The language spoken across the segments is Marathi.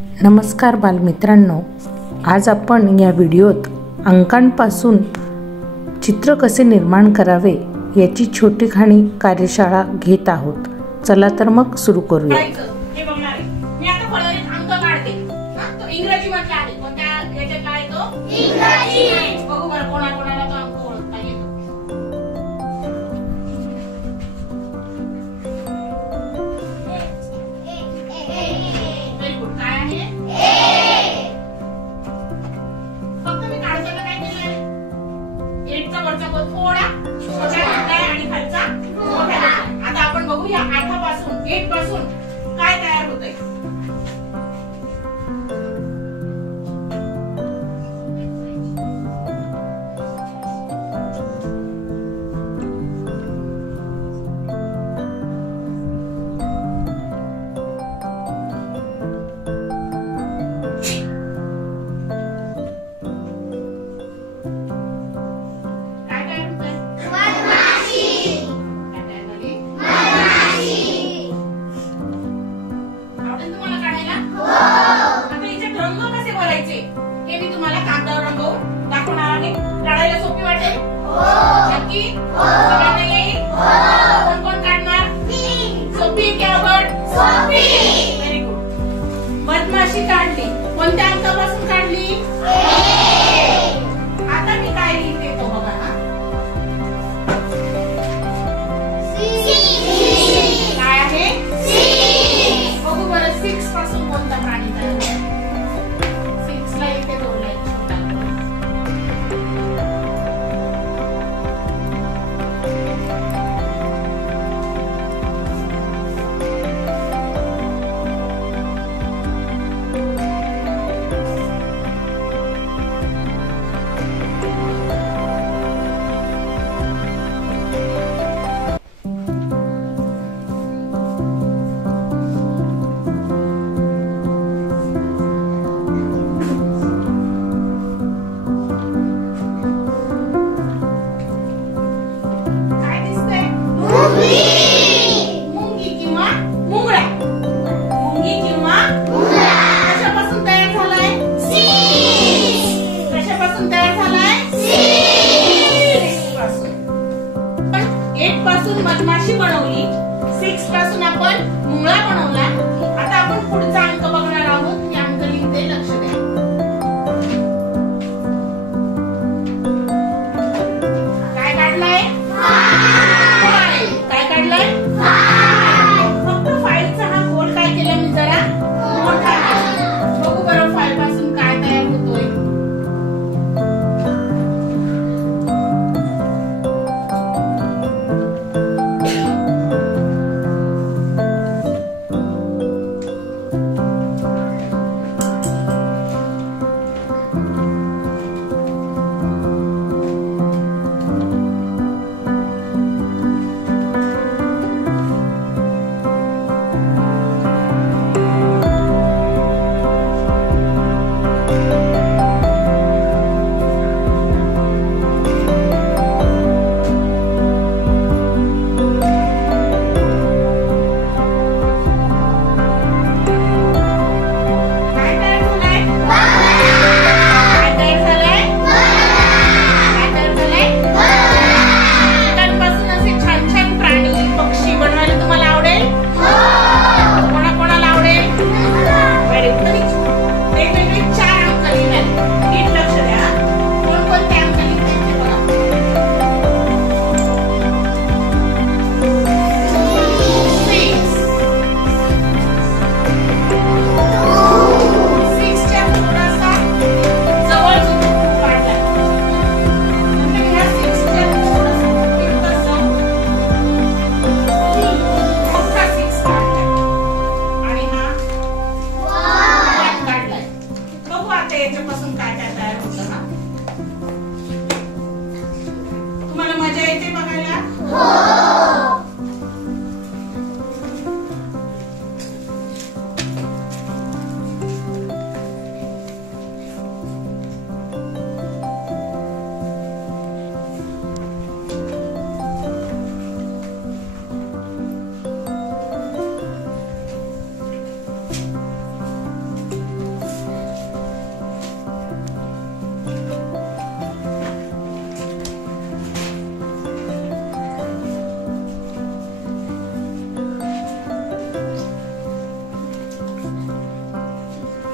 नमस्कार बालमित्रांनो, आज आपण या व्हिडिओत अंकांपासून चित्र कसे निर्माण करावे याची छोटीखानी कार्यशाळा घेत आहोत। चला तर मग सुरू करूया। हे बघणार आहे मी आता फळाने अंक काढते। तो इंग्रजी मध्ये आहे, कोणत्या याच्यात आहे तो इंग्रजी। बघू बरं कोणाला तो अंक ओळखता येतो। Very good. काय आहे फक्त मी काढताना काय केलंय, 8 चा वरचा थोडा छोटा घेतलाय आणि खालचा मोठा घेतलाय। आता आपण बघूया 8 पासून 8 पासून काय तयार होतंय। हे मी तुम्हाला कागदावर रंगवून दाखवणार आहे। काढायला सोपी वाटेल? नक्की सगळ्यांना येईल? कोण कोण काढणार? सोपी की अवघड? सोपी। Very good. मधमाशी काढली, कोणत्या अंकापासून काढली? आता मी काय लिहिते तो बघा ना। काय आहे? बघू बरं 6 पासून कोणता प्राणी तयार होतो?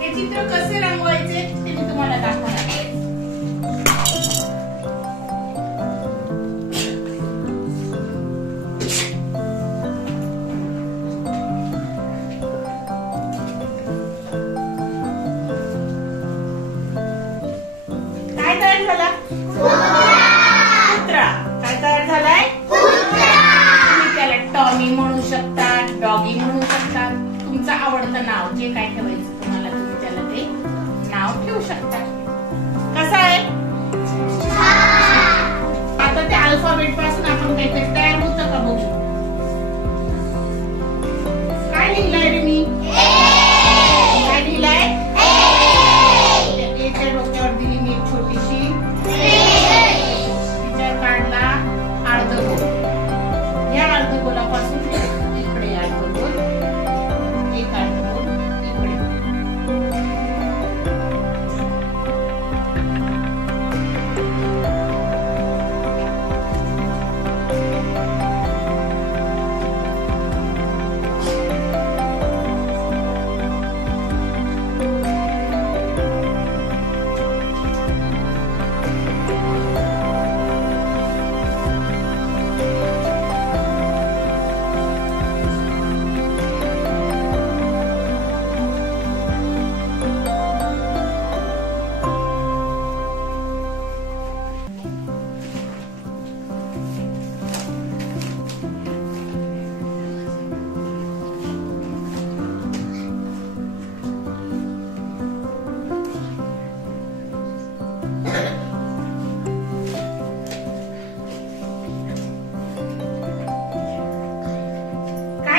हे चित्र कसे रंगवायचे ते मी तुम्हाला दाखवणार आहे. काय तयार झाला? कुत्रा. काय तयार झालाय? तुम्ही त्याला टॉमी म्हणू शकता, डॉगी म्हणू शकता. तुमचं आवडतं नाव जे काय ठेवायचं तुम्हाला तुम्ही त्याला ते नाव ठेवू शकता. कसं आहे? आता त्या अल्फाबेट पासून आपण काहीतरी तयार होतं का बघू. काय लिहिलंय रे मी? काय लिहिलंय? एच्या डोक्यावर दिली मी एक छोटीशी, तिच्यावर काढला अर्धगोल. या अर्धगोलापासून इकडे अर्धगोल, एक अर्धगोल इकडे.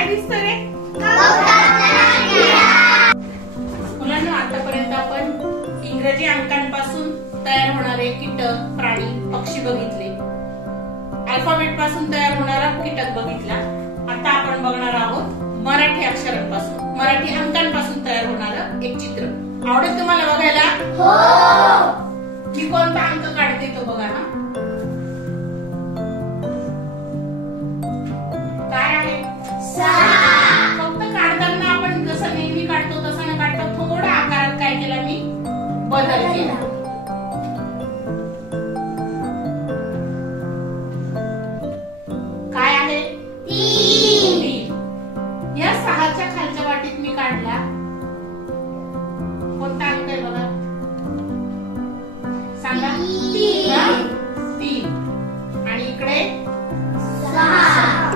दिसतं रे? मुलांना आतापर्यंत आपण इंग्रजी अंकांपासून तयार होणारे कीटक, प्राणी, पक्षी बघितले. अल्फाबेट पासून तयार होणारा कीटक बघितला. आता आपण बघणार आहोत मराठी अक्षरांपासून, मराठी अंकांपासून तयार होणारं एक चित्र. आवडेल तुम्हाला बघायला? हो. मी कोणता अंक काढते तो बघा. ना काय आहे? फक्त काढताना आपण जसं नेहमी काढतो तसं न काढता थोडा आकारात काय केला मी बदल केला. काय आहे? 3. या 6च्या खालच्या वाटीत मी काढला कोणता अंक आहे बघा, सांगा. 3. आणि इकडे 6.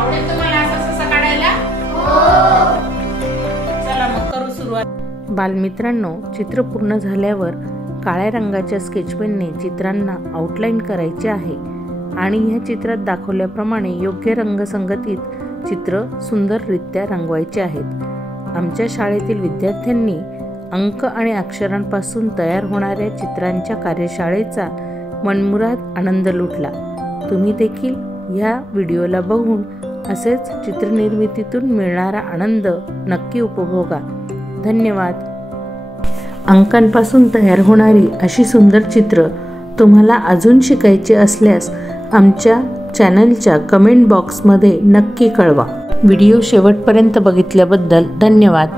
आवडेल तुम्हाला असं ससा काढायला? हो. चला मग करू सुरुवात. बालमित्रांनो, चित्र पूर्ण झाल्यावर काळ्या रंगाच्या स्केचपेनने चित्रांना आउटलाईन करायचे आहे आणि ह्या चित्रात दाखवल्याप्रमाणे योग्य रंगसंगतीत चित्र सुंदररित्या रंगवायचे आहेत. आमच्या शाळेतील विद्यार्थ्यांनी अंक आणि अक्षरांपासून तयार होणाऱ्या चित्रांच्या कार्यशाळेचा मनमुराद आनंद लुटला. तुम्ही देखील ह्या व्हिडिओला बघून असेच चित्रनिर्मितीतून मिळणारा आनंद नक्की उपभोगा. धन्यवाद. अंकांपासून तयार होणारी अशी सुंदर चित्र तुम्हाला अजून शिकायची असल्यास आमच्या चॅनलच्या कमेंट बॉक्समध्ये नक्की कळवा. व्हिडिओ शेवटपर्यंत बघितल्याबद्दल धन्यवाद.